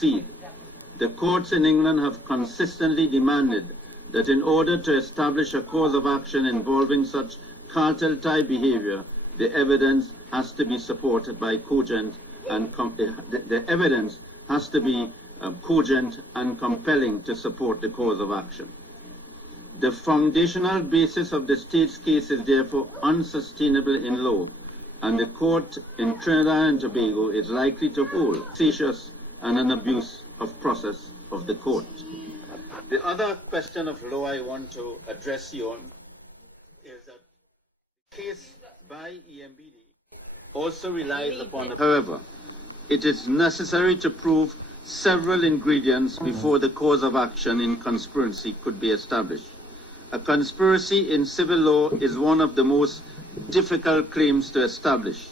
proceed. The courts in England have consistently demanded that in order to establish a cause of action involving such cartel-type behavior, the evidence has to be supported by cogent and the evidence has to be cogent and compelling to support the cause of action. The foundational basis of the state's case is therefore unsustainable in law, and the court in Trinidad and Tobago is likely to hold vexatious and an abuse of process of the court. The other question of law I want to address you on is that the case by EMBD also relies upon, however, it is necessary to prove several ingredients before the cause of action in conspiracy could be established. A conspiracy in civil law is one of the most difficult claims to establish.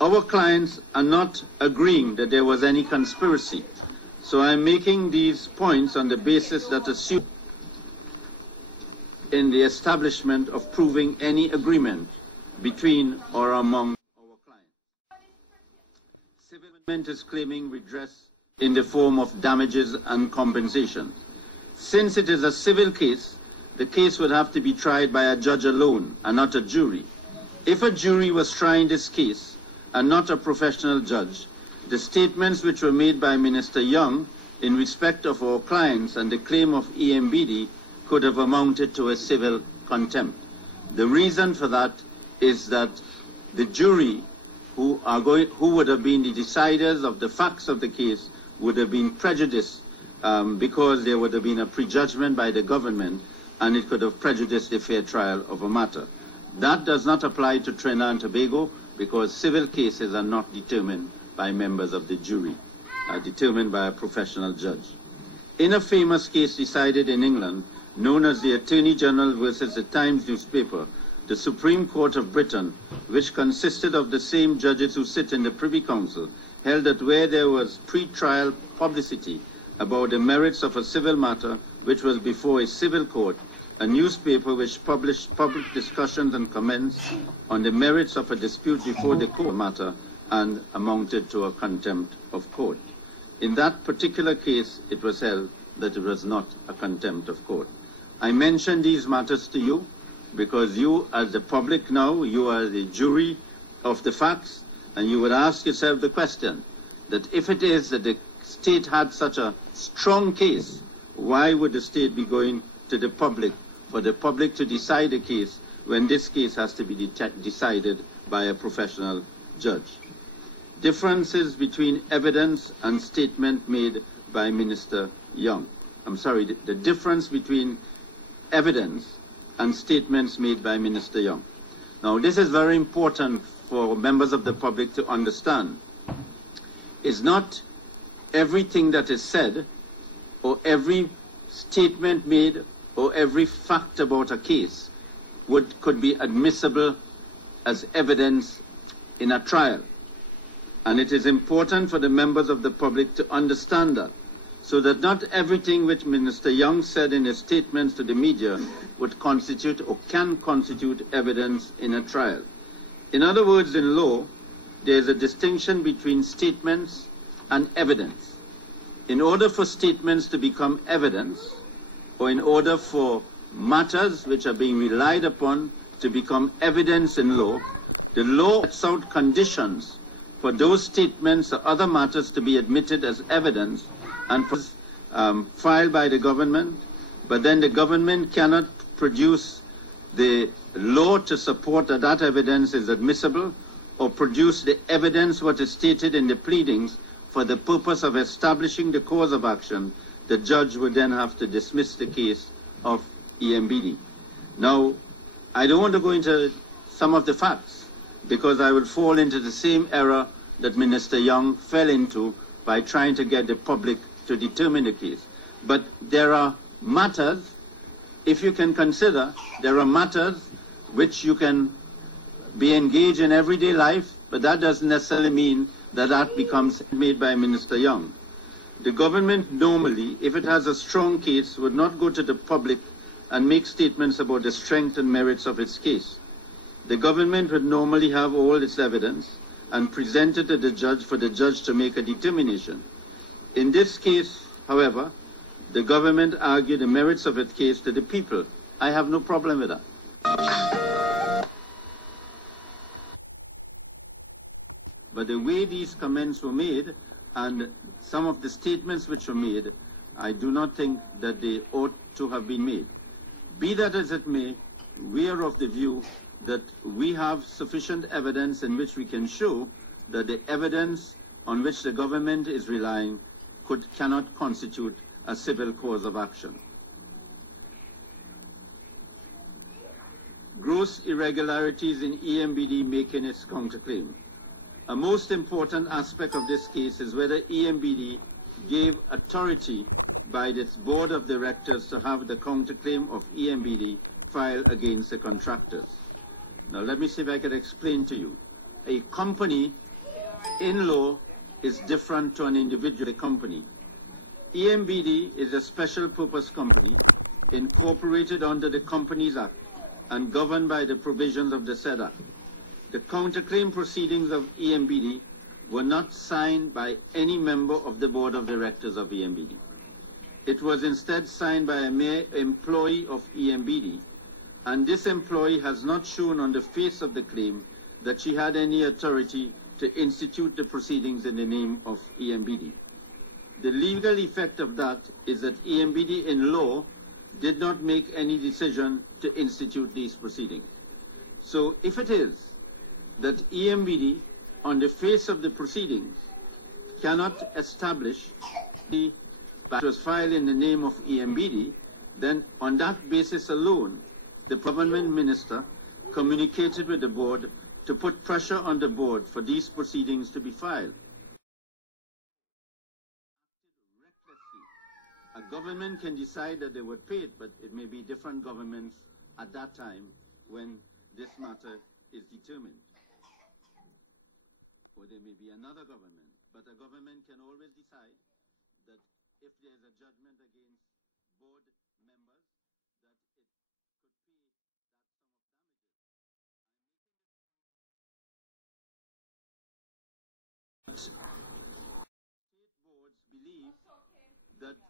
Our clients are not agreeing that there was any conspiracy, so I am making these points on the basis that assume in the establishment of proving any agreement between or among our clients. Civil government is claiming redress in the form of damages and compensation. Since it is a civil case, the case would have to be tried by a judge alone and not a jury. If a jury was trying this case and not a professional judge, the statements which were made by Minister Young in respect of our clients and the claim of EMBD could have amounted to a civil contempt. The reason for that is that the jury who would have been the deciders of the facts of the case would have been prejudiced because there would have been a prejudgment by the government, and it could have prejudiced the fair trial of a matter. That does not apply to Trinidad and Tobago because civil cases are not determined by members of the jury, are determined by a professional judge. In a famous case decided in England, known as the Attorney General versus the Times newspaper, the Supreme Court of Britain, which consisted of the same judges who sit in the Privy Council, held that where there was pre-trial publicity about the merits of a civil matter which was before a civil court, a newspaper which published public discussions and comments on the merits of a dispute before the court matter and amounted to a contempt of court. In that particular case, it was held that it was not a contempt of court. I mention these matters to you because you, as the public now, you are the jury of the facts, and you would ask yourself the question that if it is that the state had such a strong case, why would the state be going to the public for the public to decide a case when this case has to be decided by a professional judge? Differences between evidence and statement made by Minister Young. The difference between evidence and statements made by Minister Young. Now, this is very important for members of the public to understand. It's not everything that is said or every statement made or every fact about a case could be admissible as evidence in a trial. And it is important for the members of the public to understand that, so that not everything which Minister Young said in his statements to the media would constitute or can constitute evidence in a trial. In other words, in law, there is a distinction between statements and evidence. In order for statements to become evidence, or in order for matters which are being relied upon to become evidence in law, the law sets out conditions for those statements or other matters to be admitted as evidence and filed by the government, but then the government cannot produce the law to support that that evidence is admissible, or produce the evidence what is stated in the pleadings for the purpose of establishing the cause of action. The judge would then have to dismiss the case of EMBD. Now, I don't want to go into some of the facts because I would fall into the same error that Minister Young fell into by trying to get the public to determine the case. But there are matters, if you can consider, there are matters which you can be engaged in everyday life, but that doesn't necessarily mean that that becomes made by Minister Young. The government normally, if it has a strong case, would not go to the public and make statements about the strength and merits of its case. The government would normally have all its evidence and present it to the judge for the judge to make a determination. In this case, however, the government argued the merits of its case to the people. I have no problem with that. But the way these comments were made and some of the statements which were made, I do not think that they ought to have been made. Be that as it may, we are of the view that we have sufficient evidence in which we can show that the evidence on which the government is relying cannot constitute a civil cause of action. Gross irregularities in EMBD making its counterclaim. A most important aspect of this case is whether EMBD gave authority by its board of directors to have the counterclaim of EMBD filed against the contractors. Now let me see if I can explain to you. A company in law is different to an individual company. EMBD is a special purpose company incorporated under the Companies Act and governed by the provisions of the said Act. The counterclaim proceedings of EMBD were not signed by any member of the board of directors of EMBD. It was instead signed by a mere employee of EMBD, and this employee has not shown on the face of the claim that she had any authority to institute the proceedings in the name of EMBD. The legal effect of that is that EMBD in law did not make any decision to institute these proceedings. So if it is that EMBD, on the face of the proceedings, cannot establish that was filed in the name of EMBD, then on that basis alone, the government minister communicated with the board to put pressure on the board for these proceedings to be filed. A government can decide that they would pay it, but it may be different governments at that time when this matter is determined. Or there may be another government, but a government can always decide that if there is a judgment against board members, that it could pay that sum of damages. State boards believe that